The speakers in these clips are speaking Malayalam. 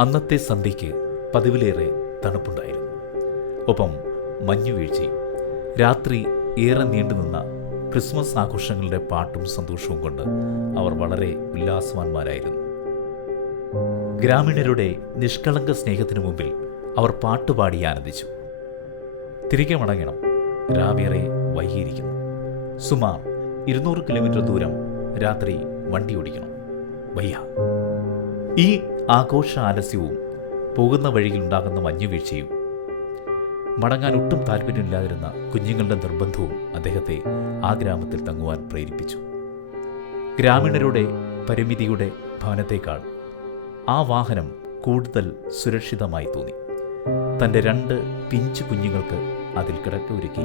അന്നത്തെ സന്ധ്യയ്ക്ക് പതിവിലേറെ തണുപ്പുണ്ടായിരുന്നു. ഒപ്പം മഞ്ഞുവീഴ്ചയും രാത്രി ഏറെ നീണ്ടുനിന്ന ക്രിസ്മസ് ആഘോഷങ്ങളുടെ പാട്ടും സന്തോഷവും കൊണ്ട് അവർ വളരെ ഉല്ലാസവാന്മാരായിരുന്നു. ഗ്രാമീണരുടെ നിഷ്കളങ്ക സ്നേഹത്തിനു മുമ്പിൽ അവർ പാട്ടുപാടി ആനന്ദിച്ചു. തിരികെ മടങ്ങണം. രാവേറെ വൈകിയിരിക്കുന്നു. സുമാർ ഇരുന്നൂറ് കിലോമീറ്റർ ദൂരം രാത്രി വണ്ടി ഓടിക്കണം. വയ്യ. ഈ ആഘോഷ ആലസ്യവും പോകുന്ന വഴിയിൽ ഉണ്ടാകുന്ന മഞ്ഞുവീഴ്ചയും മടങ്ങാൻ ഒട്ടും താല്പര്യമില്ലാതിരുന്ന കുഞ്ഞുങ്ങളുടെ നിർബന്ധവും അദ്ദേഹത്തെ ആ ഗ്രാമത്തിൽ തങ്ങുവാൻ പ്രേരിപ്പിച്ചു. ഗ്രാമീണരുടെ പരിമിതിയുടെ ഭവനത്തേക്കാൾ ആ വാഹനം കൂടുതൽ സുരക്ഷിതമായി തോന്നി. തന്റെ രണ്ട് പിഞ്ച് കുഞ്ഞുങ്ങൾക്ക് അതിൽ കിടക്കൊരുക്കി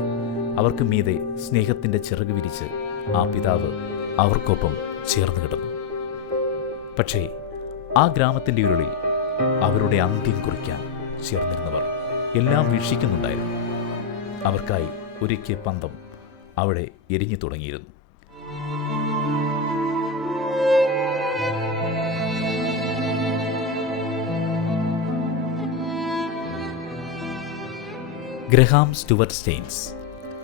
അവർക്ക് മീതെ സ്നേഹത്തിന്റെ ചിറക് വിരിച്ച് ആ പിതാവ് അവർക്കൊപ്പം ചേർന്ന് കിടന്നു. പക്ഷേ ആ ഗ്രാമത്തിന്റെ ഉരുളിൽ അവരുടെ അന്ത്യം കുറിക്കാൻ ചേർന്നിരുന്നവർ എല്ലാം വീക്ഷിക്കുന്നുണ്ടായിരുന്നു. അവർക്കായി ഒരുക്കിയ പന്തം അവിടെ എരിഞ്ഞു തുടങ്ങിയിരുന്നു. ഗ്രഹാം സ്റ്റുവർട്ട് സ്റ്റെയിൻസ്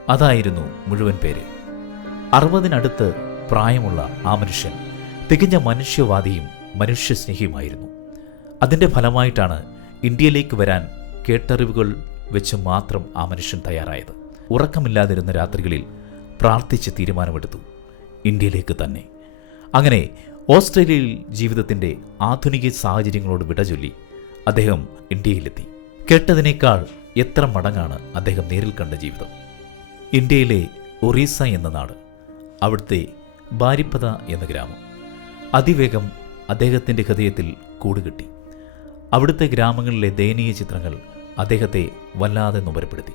അതായിരുന്നു മുഴുവൻ പേര്. അറുപതിനടുത്ത് പ്രായമുള്ള ആ മനുഷ്യൻ തികഞ്ഞ മനുഷ്യവാദിയും മനുഷ്യസ്നേഹിയുമായിരുന്നു. അതിന്റെ ഫലമായിട്ടാണ് ഇന്ത്യയിലേക്ക് വരാൻ കേട്ടറിവുകൾ വെച്ച് മാത്രം ആ മനുഷ്യൻ തയ്യാറായത്. ഉറക്കമില്ലാതിരുന്ന രാത്രികളിൽ പ്രാർത്ഥിച്ച് തീരുമാനമെടുത്തു. ഇന്ത്യയിലേക്ക് തന്നെ. അങ്ങനെ ഓസ്ട്രേലിയയിൽ ജീവിതത്തിന്റെ ആധുനിക സാഹചര്യങ്ങളോട് വിട ചൊല്ലി അദ്ദേഹം ഇന്ത്യയിലെത്തി. കേട്ടതിനേക്കാൾ എത്ര മടങ്ങാണ് അദ്ദേഹം നേരിൽ കണ്ട ജീവിതം? ഇന്ത്യയിലെ ഒറീസ എന്ന നാട് അവിടുത്തെ ബാരിപ്പത എന്ന ഗ്രാമം. അതിവേഗം അദ്ദേഹത്തിന്റെ ഹൃദയത്തിൽ കൂടുകിട്ടി. അവിടുത്തെ ഗ്രാമങ്ങളിലെ ദയനീയ ചിത്രങ്ങൾ അദ്ദേഹത്തെ വല്ലാതെ നൊമ്പരപ്പെടുത്തി.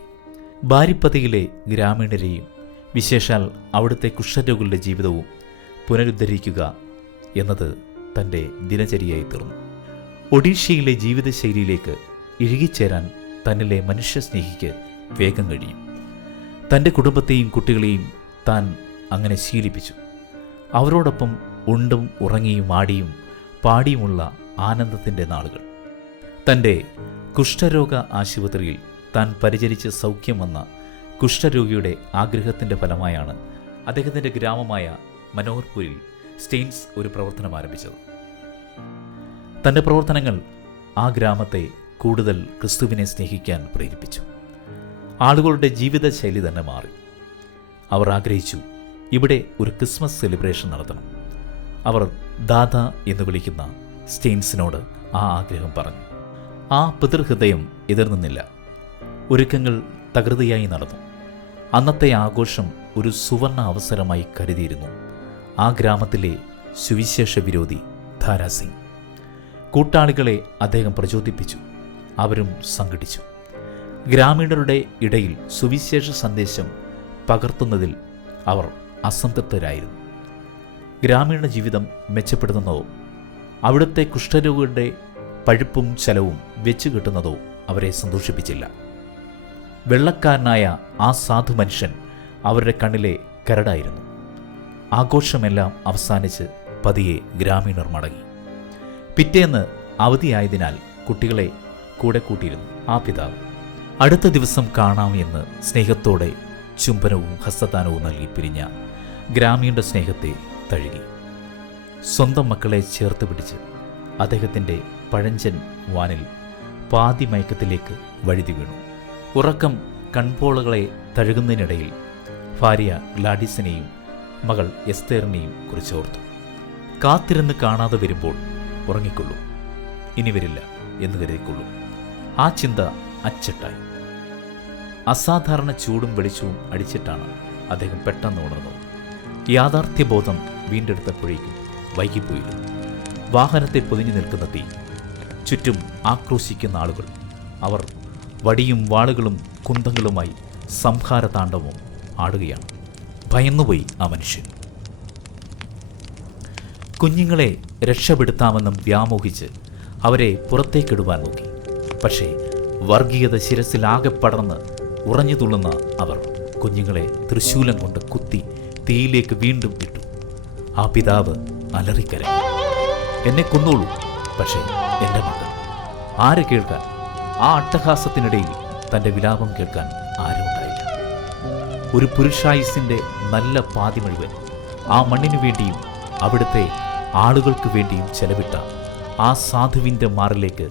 ബാരിപ്പതയിലെ ഗ്രാമീണരെയും വിശേഷാൽ അവിടുത്തെ കുഷ്ഠരോഗികളുടെ ജീവിതവും പുനരുദ്ധരിക്കുക എന്നത് തന്റെ ദിനചര്യയായി തീർന്നു. ഒഡീഷയിലെ ജീവിതശൈലിയിലേക്ക് ഇഴുകിച്ചേരാൻ തന്നിലെ മനുഷ്യസ്നേഹിക്ക് വേഗം കഴിയും. തന്റെ കുടുംബത്തെയും കുട്ടികളെയും താൻ അങ്ങനെ ശീലിപ്പിച്ചു. അവരോടൊപ്പം ഉണ്ടും ഉറങ്ങിയും ആടിയും പാടിയുമുള്ള ആനന്ദത്തിന്റെ നാളുകൾ. തന്റെ കുഷ്ഠരോഗ ആശുപത്രിയിൽ താൻ പരിചരിച്ച് സൗഖ്യം വന്ന കുഷ്ഠരോഗിയുടെ ആഗ്രഹത്തിന്റെ ഫലമായാണ് അദ്ദേഹത്തിന്റെ ഗ്രാമമായ മനോഹർപൂരിൽ സ്റ്റെയിൻസ് ഒരു പ്രവർത്തനം ആരംഭിച്ചത്. തന്റെ പ്രവർത്തനങ്ങൾ ആ ഗ്രാമത്തെ കൂടുതൽ ക്രിസ്തുവിനെ സ്നേഹിക്കാൻ പ്രേരിപ്പിച്ചു. ആളുകളുടെ ജീവിതശൈലി തന്നെ മാറി. അവർ ആഗ്രഹിച്ചു ഇവിടെ ഒരു ക്രിസ്മസ് സെലിബ്രേഷൻ നടത്തണം. അവർ ദാദ എന്ന് വിളിക്കുന്ന സ്റ്റെയിൻസിനോട് ആ ആഗ്രഹം പറഞ്ഞു. ആ പിതൃഹൃദയം എതിർന്നില്ല ഒരുക്കങ്ങൾ തകൃതിയായി നടന്നു. അന്നത്തെ ആഘോഷം ഒരു സുവർണ അവസരമായി കരുതിയിരുന്നു. ആ ഗ്രാമത്തിലെ സുവിശേഷ വിരോധി ധാരാസിംഗ് കൂട്ടാളികളെ അദ്ദേഹം പ്രചോദിപ്പിച്ചു. അവരും സംഘടിച്ചു. ഗ്രാമീണരുടെ ഇടയിൽ സുവിശേഷ സന്ദേശം പകർത്തുന്നതിൽ അവർ അസംതൃപ്തരായിരുന്നു. ഗ്രാമീണ ജീവിതം മെച്ചപ്പെടുത്തുന്നതോ അവിടുത്തെ കുഷ്ഠരോഗികളുടെ പഴുപ്പും ചലവും വെച്ചു കിട്ടുന്നതോ അവരെ സന്തോഷിപ്പിച്ചില്ല. വെള്ളക്കാരനായ ആ സാധു മനുഷ്യൻ അവരുടെ കണ്ണിലെ കരടായിരുന്നു. ആഘോഷമെല്ലാം അവസാനിച്ച് പതിയെ ഗ്രാമീണർ മടങ്ങി. പിറ്റേന്ന് അവധിയായതിനാൽ കുട്ടികളെ കൂടെ കൂട്ടിയിരുന്നു ആ പിതാവ്. അടുത്ത ദിവസം കാണാം എന്ന് സ്നേഹത്തോടെ ചുംബനവും ഹസ്തദാനവും നൽകി പിരിഞ്ഞ ഗ്രാമീണ സ്നേഹത്തെ തഴുകി. സ്വന്തം മക്കളെ ചേർത്ത് പിടിച്ച് അദ്ദേഹത്തിന്റെ പഴഞ്ചൻ വാനിൽ പാതി മയക്കത്തിലേക്ക് വഴുതി വീണു. ഉറക്കം കൺപോളകളെ തഴുകുന്നതിനിടയിൽ ഭാര്യ ഗ്ലാഡിസിനെയും മകൾ എസ്തേറിനെയും കുറിച്ചോർത്തു കാത്തിരുന്ന് കാണാതെ വരുമ്പോൾ ഉറങ്ങിക്കൊള്ളൂ. ഇനി വരില്ല എന്ന് കരുതിക്കൊള്ളൂ. ആ ചിന്ത അച്ചട്ടായി. അസാധാരണ ചൂടും വെളിച്ചവും അടിച്ചിട്ടാണ് അദ്ദേഹം പെട്ടെന്ന് ഉണർന്നത്. യാഥാർത്ഥ്യബോധം വീണ്ടെടുത്തപ്പോഴേക്കും വൈകിപ്പോയിരുന്നു. വാഹനത്തെ പൊതിഞ്ഞു നിൽക്കുന്ന തീ ചുറ്റും ആക്രോശിക്കുന്ന ആളുകൾ അവർ വടിയും വാളുകളും കുന്തങ്ങളുമായി സംഹാര താണ്ഡവും ആടുകയാണ്. ഭയന്നുപോയി ആ മനുഷ്യൻ. കുഞ്ഞുങ്ങളെ രക്ഷപ്പെടുത്താമെന്നും വ്യാമോഹിച്ച് അവരെ പുറത്തേക്കിടുവാൻ നോക്കി. പക്ഷേ വർഗീയത ശിരസിലാകെ പടർന്ന് ഉറഞ്ഞു തുള്ളുന്ന അവർ കുഞ്ഞുങ്ങളെ തൃശൂലം കൊണ്ട് കുത്തി തീയിലേക്ക് വീണ്ടും ഇട്ടു. ആ പിതാവ് അലറിക്കര എന്നെ കൊന്നോളൂ പക്ഷേ എന്റെ മകൾ. ആര് കേൾക്കാൻ? ആ അട്ടഹാസത്തിനിടയിൽ തന്റെ വിലാപം കേൾക്കാൻ ആരുമുണ്ടായില്ല ഒരു പുരുഷായുസിന്റെ നല്ല പാതി മുഴുവൻ ആ മണ്ണിനു വേണ്ടിയും അവിടുത്തെ ആളുകൾക്ക് വേണ്ടിയും ചെലവിട്ട ആ സാധുവിന്റെ മാറിലേക്ക്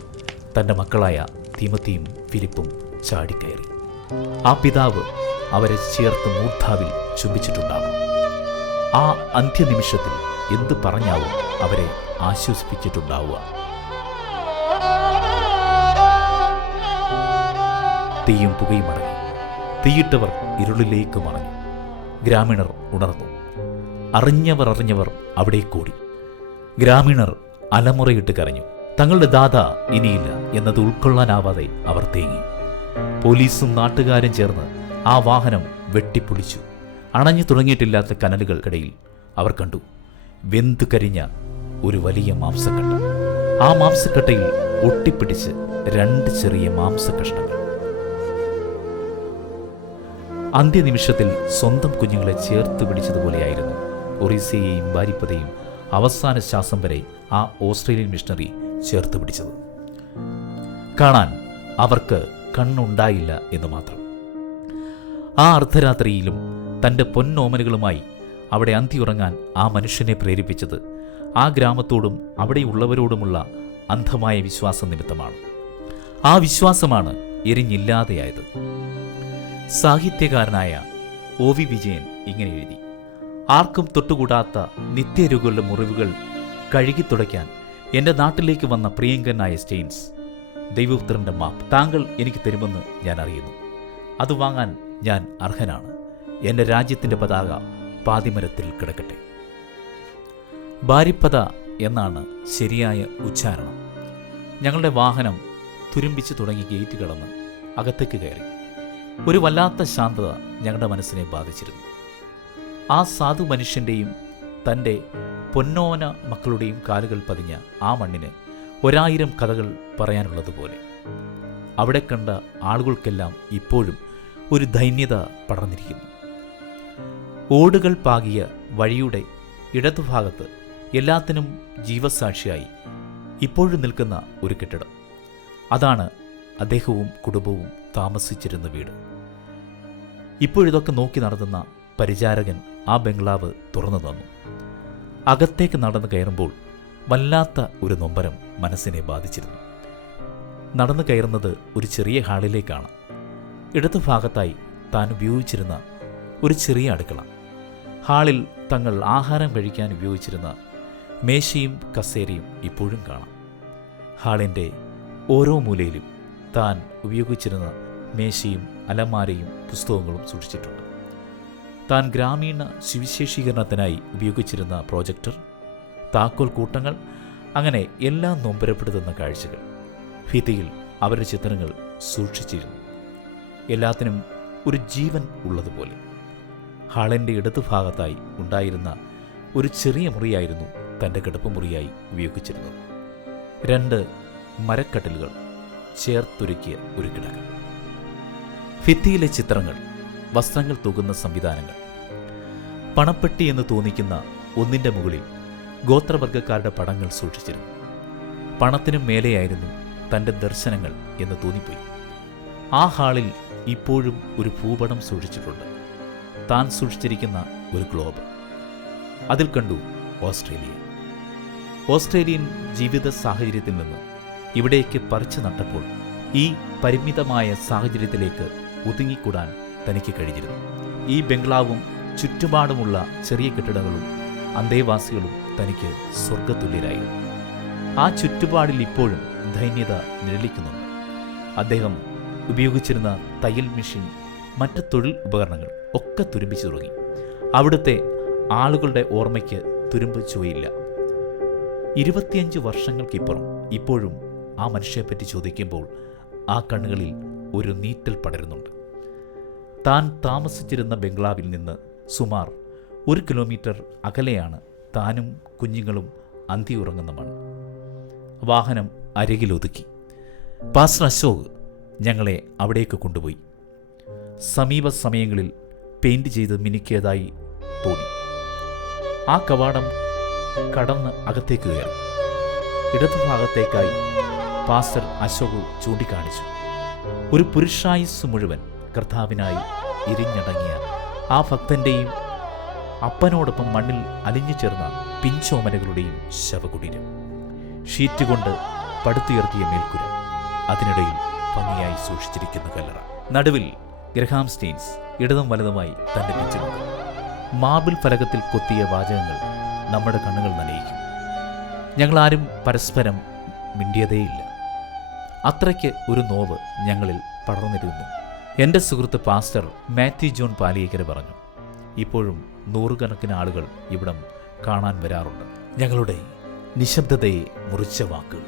തന്റെ മക്കളായ തിമത്തിയും ഫിലിപ്പും ചാടിക്കയറി. ആ പിതാവ് അവരെ ചേർത്ത് മൂർധാവിൽ ചുംബിച്ചിട്ടുണ്ടാവണം ആ അന്ത്യനിമിഷത്തിൽ എന്ത് പറഞ്ഞാവും അവരെ ആശ്വസിപ്പിച്ചിട്ടുണ്ടാവുക. തീയും പുകയും അടങ്ങി. തീയിട്ടവർ ഇരുളിലേക്ക് മറഞ്ഞു. ഗ്രാമീണർ ഉണർന്നു. അറിഞ്ഞവർ അറിഞ്ഞവർ അവിടെ കൂടി. ഗ്രാമീണർ അലമുറയിട്ട് കരഞ്ഞു. തങ്ങളുടെ ദാത ഇനിയില്ല എന്നത് ഉൾക്കൊള്ളാനാവാതെ അവർ തേങ്ങി. പോലീസും നാട്ടുകാരും ചേർന്ന് ആ വാഹനം വെട്ടിപ്പൊളിച്ചു. അണഞ്ഞു തുടങ്ങിയിട്ടില്ലാത്ത കനലുകൾക്കിടയിൽ അവർ കണ്ടു. വെന്തു കരിഞ്ഞ ഒരു വലിയ മാംസക്കട്ട. ആ മാംസക്കട്ടയിൽ ഒട്ടിപ്പിടിച്ച് രണ്ട് ചെറിയ മാംസകഷ്ണങ്ങൾ. അന്ത്യനിമിഷത്തിൽ സ്വന്തം കുഞ്ഞുങ്ങളെ ചേർത്ത് പിടിച്ചതുപോലെയായിരുന്നു ഒറീസയെയും ബാരിപ്പതയും അവസാന ശ്വാസം വരെ ആ ഓസ്ട്രേലിയൻ മിഷണറി ചേർത്ത് പിടിച്ചത്. കാണാൻ അവർക്ക് കണ്ണുണ്ടായില്ല എന്ന് മാത്രം. ആ അർദ്ധരാത്രിയിലും തന്റെ പൊന്നോമനുകളുമായി അവിടെ അന്തിയുറങ്ങാൻ ആ മനുഷ്യനെ പ്രേരിപ്പിച്ചത് ആ ഗ്രാമത്തോടും അവിടെയുള്ളവരോടുമുള്ള അന്ധമായ വിശ്വാസ നിമിത്തമാണ്. ആ വിശ്വാസമാണ് എരിഞ്ഞില്ലാതെയായത്. സാഹിത്യകാരനായ ഒ വി വിജയൻ ഇങ്ങനെ എഴുതി ആർക്കും തൊട്ടുകൂടാത്ത നിത്യരുകളുടെ മുറിവുകൾ കഴുകിത്തുടയ്ക്കാൻ എന്റെ നാട്ടിലേക്ക് വന്ന പ്രിയങ്കനായ സ്റ്റെയിൻസ് ദൈവപുത്രന്റെ മാപ്പ് താങ്കൾ എനിക്ക് തരുമെന്ന് ഞാൻ അറിയുന്നു. അത് വാങ്ങാൻ ഞാൻ അർഹനാണ്. എന്റെ രാജ്യത്തിന്റെ പതാക പാതിമരത്തിൽ കിടക്കട്ടെ. ബാരിപ്പത എന്നാണ് ശരിയായ ഉച്ചാരണം. ഞങ്ങളുടെ വാഹനം തുരുമ്പിച്ച് തുടങ്ങി ഗേറ്റ് കടന്ന് അകത്തേക്ക് കയറി. ഒരു വല്ലാത്ത ശാന്തത ഞങ്ങളുടെ മനസ്സിനെ ബാധിച്ചിരുന്നു. ആ സാധു മനുഷ്യന്റെയും തന്റെ പൊന്നോന മക്കളുടെയും കാലുകൾ പതിഞ്ഞ ആ മണ്ണിന് ഒരായിരം കഥകൾ പറയാനുള്ളതുപോലെ. അവിടെ കണ്ട ആളുകൾക്കെല്ലാം ഇപ്പോഴും ഒരു ദൈന്യത പടർന്നിരിക്കുന്നു. ഓടുകൾ പാകിയ വഴിയുടെ ഇടതുഭാഗത്ത് എല്ലാത്തിനും ജീവസാക്ഷിയായി ഇപ്പോഴും നിൽക്കുന്ന ഒരു കെട്ടിടം. അതാണ് അദ്ദേഹവും കുടുംബവും താമസിച്ചിരുന്ന വീട്. ഇപ്പോഴിതൊക്കെ നോക്കി നടത്തുന്ന പരിചാരകൻ ആ ബംഗ്ലാവ് തുറന്നു തന്നു. അകത്തേക്ക് നടന്നു കയറുമ്പോൾ വല്ലാത്ത ഒരു നൊമ്പരം മനസ്സിനെ ബാധിച്ചിരുന്നു. നടന്നു കയറുന്നത് ഒരു ചെറിയ ഹാളിലേക്കാണ്. ഇടതുഭാഗത്തായി താൻ ഉപയോഗിച്ചിരുന്ന ഒരു ചെറിയ അടുക്കള. ഹാളിൽ തങ്ങൾ ആഹാരം കഴിക്കാൻ ഉപയോഗിച്ചിരുന്ന മേശയും കസേരയും ഇപ്പോഴും കാണാം. ഹാളിന്റെ ഓരോ മൂലയിലും താൻ ഉപയോഗിച്ചിരുന്ന മേശയും അലമാരയും പുസ്തകങ്ങളും സൂക്ഷിച്ചിട്ടുണ്ട്. താൻ ഗ്രാമീണ സുവിശേഷീകരണത്തിനായി ഉപയോഗിച്ചിരുന്ന പ്രോജക്ടർ താക്കോൽ കൂട്ടങ്ങൾ അങ്ങനെ എല്ലാം നൊമ്പരപ്പെടുത്തുന്ന കാഴ്ചകൾ. ഭിത്തിയിൽ അവരുടെ ചിത്രങ്ങൾ സൂക്ഷിച്ചിരുന്നു. എല്ലാത്തിനും ഒരു ജീവൻ ഉള്ളതുപോലെ. ഹാളിന്റെ ഇടതുഭാഗത്തായി ഉണ്ടായിരുന്ന ഒരു ചെറിയ മുറിയായിരുന്നു തന്റെ കിടപ്പുമുറിയായി ഉപയോഗിച്ചിരുന്നത് രണ്ട് മരക്കട്ടിലുകൾ ചേർത്തൊരുക്കിയ ഒരു കിടക്ക. ഭിത്തിയിലെ ചിത്രങ്ങൾ വസ്ത്രങ്ങൾ തൂകുന്ന സംവിധാനങ്ങൾ പണപ്പെട്ടി എന്ന് തോന്നിക്കുന്ന ഒന്നിന്റെ മുകളിൽ ഗോത്രവർഗക്കാരുടെ പടങ്ങൾ സൂക്ഷിച്ചിരുന്നു. പണത്തിനും മേലെയായിരുന്നു തന്റെ ദർശനങ്ങൾ എന്ന് തോന്നിപ്പോയി. ആ ഹാളിൽ ഇപ്പോഴും ഒരു ഭൂപടം സൂക്ഷിച്ചിട്ടുണ്ട്. താൻ സൂക്ഷിച്ചിരിക്കുന്ന ഒരു ഗ്ലോബ്. അതിൽ കണ്ടു ഓസ്ട്രേലിയ. ഓസ്ട്രേലിയൻ ജീവിത സാഹചര്യത്തിൽ നിന്ന് ഇവിടേക്ക് പറിച്ചു നട്ടപ്പോൾ ഈ പരിമിതമായ സാഹചര്യത്തിലേക്ക് ഒതുങ്ങിക്കൂടാൻ തനിക്ക് കഴിഞ്ഞിരുന്നു. ഈ ബംഗ്ലാവും ചുറ്റുപാടുമുള്ള ചെറിയ കെട്ടിടങ്ങളും അന്തേവാസികളും തനിക്ക് സ്വർഗതുല്യരായിരുന്നു ആ ചുറ്റുപാടിൽ ഇപ്പോഴും ദൈന്യത നിഴലിക്കുന്നുണ്ട്. അദ്ദേഹം ഉപയോഗിച്ചിരുന്ന തയ്യൽ മെഷീൻ മറ്റ് തൊഴിൽ ഉപകരണങ്ങൾ ഒക്കെ തുരുമ്പിച്ചു തുടങ്ങി. അവിടുത്തെ ആളുകളുടെ ഓർമ്മയ്ക്ക് തുരുമ്പ് ചുവയില്ല ഇരുപത്തിയഞ്ച് വർഷങ്ങൾക്കിപ്പുറം ഇപ്പോഴും ആ മനുഷ്യയെപ്പറ്റി ചോദിക്കുമ്പോൾ ആ കണ്ണുകളിൽ ഒരു നീറ്റൽ പടരുന്നുണ്ട്. താൻ താമസിച്ചിരുന്ന ബംഗ്ലാവിൽ നിന്ന് സുമാർ ഒരു കിലോമീറ്റർ അകലെയാണ് താനും കുഞ്ഞുങ്ങളും അന്തി ഉറങ്ങുന്ന മണ്ണ് വാഹനം അരികിലൊതുക്കി പാസ്റ്റർ അശോക് ഞങ്ങളെ അവിടേക്ക് കൊണ്ടുപോയി. സമീപ സമയങ്ങളിൽ പെയിന്റ് ചെയ്ത് മിനുക്കിയതായി തോന്നി. ആ കവാടം കടന്ന് അകത്തേക്ക് കയറി. ഇടതുഭാഗത്തേക്കായി പാസ്റ്റർ അശോക് ചൂണ്ടിക്കാണിച്ചു. ഒരു പുരുഷായുസ് മുഴുവൻ കർത്താവിനായി ഇരിഞ്ഞടങ്ങിയ ആ ഭക്തന്റെയും അപ്പനോടൊപ്പം മണ്ണിൽ അലിഞ്ഞു ചേർന്ന പിഞ്ചോമനകളുടെയും ശവകുടീരം. ഷീറ്റ് കൊണ്ട് പടുത്തുയർത്തിയ മേൽക്കുര അതിനിടയിൽ ഭംഗിയായി സൂക്ഷിച്ചിരിക്കുന്ന കല്ലറ. നടുവിൽ ഗ്രഹാം സ്റ്റീൻസ് ഇടതും വലതുമായി തന്റെ പിച്ചു മാർബിൾ ഫലകത്തിൽ കൊത്തിയ വാചകങ്ങൾ നമ്മുടെ കണ്ണുകൾ നനയിക്കും. ഞങ്ങളാരും പരസ്പരം മിണ്ടിയതേയില്ല. അത്രയ്ക്ക് ഒരു നോവ് ഞങ്ങളിൽ പടർന്നിരുന്നു. എന്റെ സുഹൃത്ത് പാസ്റ്റർ മാത്യു ജോൺ പാലിയേക്കർ പറഞ്ഞു ഇപ്പോഴും നൂറുകണക്കിന് ആളുകൾ ഇവിടം കാണാൻ വരാറുണ്ട്. ഞങ്ങളുടെ നിശബ്ദതയെ മുറിച്ച വാക്കുകൾ.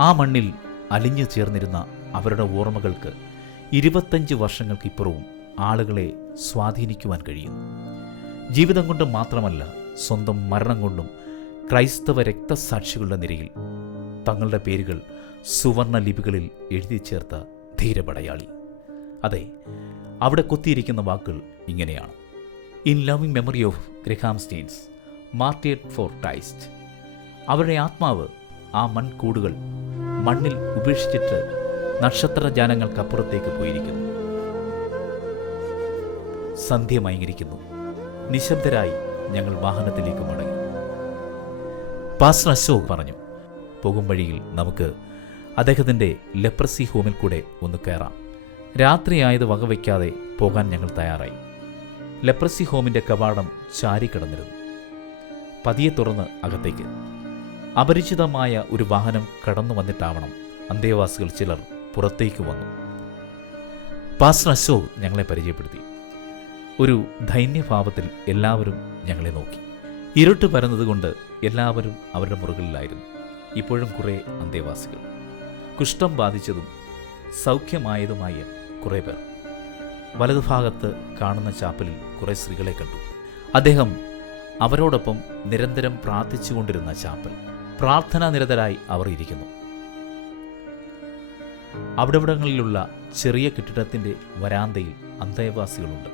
ആ മണ്ണിൽ അലിഞ്ഞു ചേർന്നിരുന്ന അവരുടെ ഓർമ്മകൾക്ക് ഇരുപത്തഞ്ച് വർഷങ്ങൾക്കിപ്പുറവും ആളുകളെ സ്വാധീനിക്കുവാൻ കഴിയുന്നു. ജീവിതം കൊണ്ട് മാത്രമല്ല സ്വന്തം മരണം കൊണ്ടും ക്രൈസ്തവ രക്തസാക്ഷികളുടെ നിരയിൽ തങ്ങളുടെ പേരുകൾ സുവർണ ലിപികളിൽ എഴുതി ചേർത്ത ധീരപടയാളി. അതെ അവിടെ കൊത്തിയിരിക്കുന്ന വാക്കുകൾ ഇങ്ങനെയാണ്. In loving memory of Graham Staines martyred for Christ അവരുടെ ആത്മാവ് ആ മൺകൂടുകൾ മണ്ണിൽ ഉപേക്ഷിച്ചിട്ട് നക്ഷത്രജാലങ്ങൾക്കപ്പുറത്തേക്ക് പോയിരിക്കുന്നു. സന്ധ്യ മയങ്ങിരിക്കുന്നു നിശബ്ദരായി ഞങ്ങൾ വാഹനത്തിലേക്ക് മടങ്ങി. പാസ്റ്റർ അശോക് പറഞ്ഞു പോകും വഴിയിൽ നമുക്ക് അദ്ദേഹത്തിന്റെ ലെപ്രസി ഹോമിൽ കൂടെ ഒന്ന് കയറാം. രാത്രിയായത് വകവയ്ക്കാതെ പോകാൻ ഞങ്ങൾ തയ്യാറായി. ലെപ്രസി ഹോമിന്റെ കവാടം ചാരിക്കിടന്നിരുന്നു പതിയെ തുറന്ന് അകത്തേക്ക്. അപരിചിതമായ ഒരു വാഹനം കടന്നു വന്നിട്ടാവണം അന്തേവാസികൾ ചിലർ പുറത്തേക്ക് വന്നു. പാസ്റ്റർ അശോക് ഞങ്ങളെ പരിചയപ്പെടുത്തി. ഒരു ധൈന്യഭാവത്തിൽ എല്ലാവരും ഞങ്ങളെ നോക്കി. ഇരുട്ട് പരന്നതുകൊണ്ട് എല്ലാവരും അവരുടെ മുറികളിലായിരുന്നു. ഇപ്പോഴും കുറേ അന്തേവാസികൾ. കുഷ്ഠം ബാധിച്ചതും സൗഖ്യമായതുമായ കുറേ പേർ. വലതുഭാഗത്ത് കാണുന്ന ചാപ്പലിൽ കുറേ സ്ത്രീകളെ കണ്ടു. അദ്ദേഹം അവരോടൊപ്പം നിരന്തരം പ്രാർത്ഥിച്ചുകൊണ്ടിരുന്ന ചാപ്പൽ. പ്രാർത്ഥനാ നിരതരായി അവർ ഇരിക്കുന്നു. അവിടവിടങ്ങളിലുള്ള ചെറിയ കെട്ടിടത്തിന്റെ വരാന്തയിൽ അന്തേവാസികളുണ്ട്.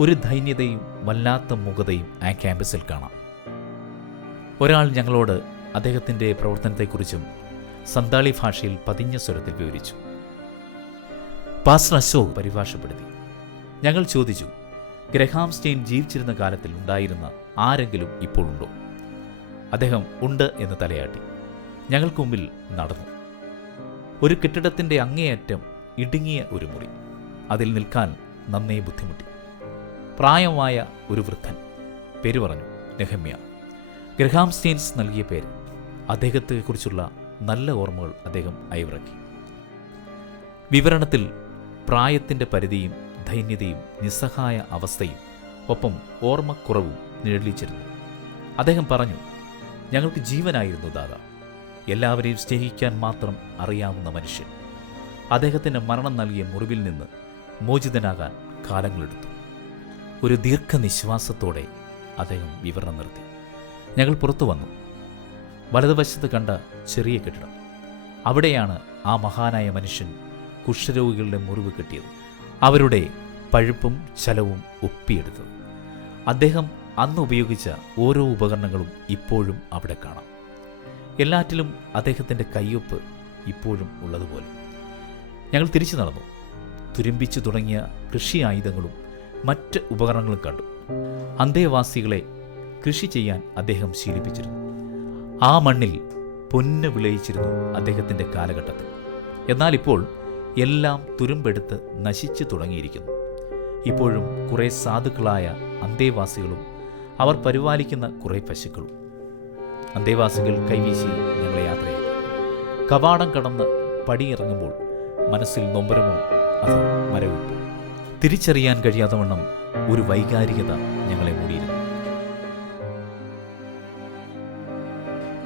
ഒരു ദൈന്യതയും വല്ലാത്ത മുഖതയും ആ ക്യാമ്പസിൽ കാണാം. ഒരാൾ ഞങ്ങളോട് അദ്ദേഹത്തിന്റെ പ്രവർത്തനത്തെക്കുറിച്ചും സന്താളി ഭാഷയിൽ പതിഞ്ഞ സ്വരത്തിൽ വിവരിച്ചു. പാസ്റ്റർ അശോക് പരിഭാഷപ്പെടുത്തി. ഞങ്ങൾ ചോദിച്ചു ഗ്രഹാം സ്റ്റെയിൻ ജീവിച്ചിരുന്ന കാലത്തിൽ ഉണ്ടായിരുന്ന ആരെങ്കിലും ഇപ്പോഴുണ്ടോ അദ്ദേഹം ഉണ്ട് എന്ന് തലയാട്ടി. ഞങ്ങൾക്ക് മുമ്പിൽ നടന്നു. ഒരു കെട്ടിടത്തിന്റെ അങ്ങേയറ്റം ഇടുങ്ങിയ ഒരു മുറി. അതിൽ നിൽക്കാൻ നന്നേ ബുദ്ധിമുട്ടി. പ്രായമായ ഒരു വൃദ്ധൻ. പേര് പറഞ്ഞു നെഹമ്യ. ഗ്രഹാം സ്റ്റീൻസ് നൽകിയ പേര്. അദ്ദേഹത്തെക്കുറിച്ചുള്ള നല്ല ഓർമ്മകൾ അദ്ദേഹം അയവിറക്കി. വിവരണത്തിൽ പ്രായത്തിന്റെ പരിധിയും ദൈന്യതയും നിസ്സഹായ അവസ്ഥയും ഒപ്പം ഓർമ്മക്കുറവും നിഴലിച്ചിരുന്നു. അദ്ദേഹം പറഞ്ഞു ഞങ്ങൾക്ക് ജീവനായിരുന്നു ദാദ എല്ലാവരെയും സ്നേഹിക്കാൻ മാത്രം അറിയാവുന്ന മനുഷ്യൻ. അദ്ദേഹത്തിന് മരണം നൽകിയ മുറിവിൽ നിന്ന് മോചിതനാകാൻ കാലങ്ങളെടുത്തു. ഒരു ദീർഘനിശ്വാസത്തോടെ അദ്ദേഹം വിവരണം നിർത്തി. ഞങ്ങൾ പുറത്തു വന്നു. വലതുവശത്ത് കണ്ട ചെറിയ കെട്ടിടം. അവിടെയാണ് ആ മഹാനായ മനുഷ്യൻ കുഷ്ഠരോഗികളുടെ മുറിവ് കിട്ടിയത്. അവരുടെ പഴുപ്പും ചലവും ഒപ്പിയെടുത്തത്. അദ്ദേഹം അന്ന് ഉപയോഗിച്ച ഓരോ ഉപകരണങ്ങളും ഇപ്പോഴും അവിടെ കാണാം. എല്ലാറ്റിലും അദ്ദേഹത്തിന്റെ കയ്യൊപ്പ് ഇപ്പോഴും ഉള്ളതുപോലെ. ഞങ്ങൾ തിരിച്ചു നടന്നു. തുരുമ്പിച്ചു തുടങ്ങിയ കൃഷി ആയുധങ്ങളും മറ്റ് ഉപകരണങ്ങളും കണ്ടു. അന്തേവാസികളെ കൃഷി ചെയ്യാൻ അദ്ദേഹം ശീലിപ്പിച്ചിരുന്നു. ആ മണ്ണിൽ പൊന്ന് വിളയിച്ചിരുന്നു അദ്ദേഹത്തിന്റെ കാലഘട്ടത്തിൽ. എന്നാൽ ഇപ്പോൾ എല്ലാം തുരുമ്പെടുത്ത് നശിച്ചു തുടങ്ങിയിരിക്കുന്നു. ഇപ്പോഴും കുറേ സാധുക്കളായ അന്തേവാസികളും അവർ പരിപാലിക്കുന്ന കുറേ പശുക്കളും അന്തേവാസികൾ കൈവീശി ഞങ്ങളെ യാത്രയാക്കി കവാടം കടന്ന് പടിയിറങ്ങുമ്പോൾ മനസ്സിൽ നൊമ്പരമോ അതോ മരവിപ്പോ? തിരിച്ചറിയാൻ കഴിയാത്ത വണ്ണം ഒരു വൈകാരികത ഞങ്ങളെ മൂടിയിരുന്നു.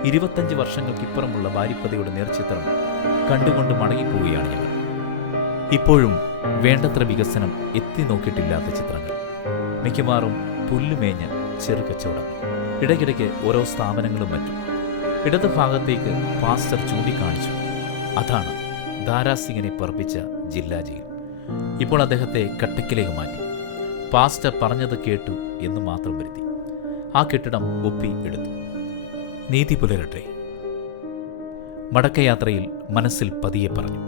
ഇരുപത്തഞ്ച് വർഷങ്ങൾക്കിപ്പുറമുള്ള ബാരിപ്പതയുടെ നേർചിത്രം കണ്ടുകൊണ്ട് മടങ്ങിപ്പോവുകയാണ് ഞങ്ങൾ. ഇപ്പോഴും വേണ്ടത്ര വികസനം എത്തി നോക്കിയിട്ടില്ലാത്ത ചിത്രങ്ങൾ. മിക്കവാറും പുല്ലുമേഞ്ഞ ചെറു കച്ചവടങ്ങൾ ഇടയ്ക്കിടയ്ക്ക് ഓരോ സ്ഥാപനങ്ങളും മറ്റും. ഇടത് ഭാഗത്തേക്ക് പാസ്റ്റർ ചൂണ്ടിക്കാണിച്ചു. അതാണ് ദാരാസിംഗിനെ പറപ്പിച്ച ജില്ലാ ജയിൽ. ഇപ്പോൾ അദ്ദേഹത്തെ കട്ടക്കിലേക്ക് മാറ്റി. പാസ്റ്റർ പറഞ്ഞത് കേട്ടു എന്ന് മാത്രം വരുത്തി. ആ കെട്ടിടം ഒപ്പി എടുത്തു. നീതി പുലരട്ടെ. മടക്കയാത്രയിൽ മനസ്സിൽ പതിയെ പറഞ്ഞു.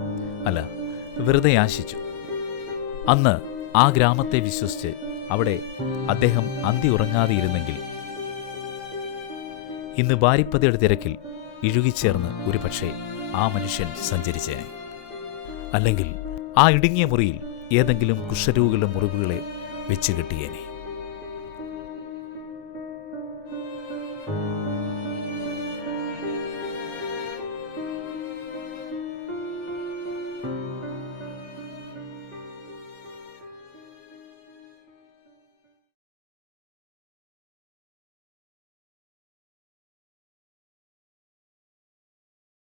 അല്ല വെറുതെ ആശിച്ചു. അന്ന് ആ ഗ്രാമത്തെ വിശ്വസിച്ച് അവിടെ അദ്ദേഹം അന്തി ഉറങ്ങാതെ ഇരുന്നെങ്കിൽ ഇന്ന് ബാരിപ്പതയുടെ തിരക്കിൽ ഇഴുകിച്ചേർന്ന് ഒരു പക്ഷേ ആ മനുഷ്യൻ സഞ്ചരിച്ചേനെ. അല്ലെങ്കിൽ ആ ഇടുങ്ങിയ മുറിയിൽ ഏതെങ്കിലും കുഷ്ഠരോഗികളുടെ മുറിവുകളെ വെച്ച് കെട്ടിയേനെ.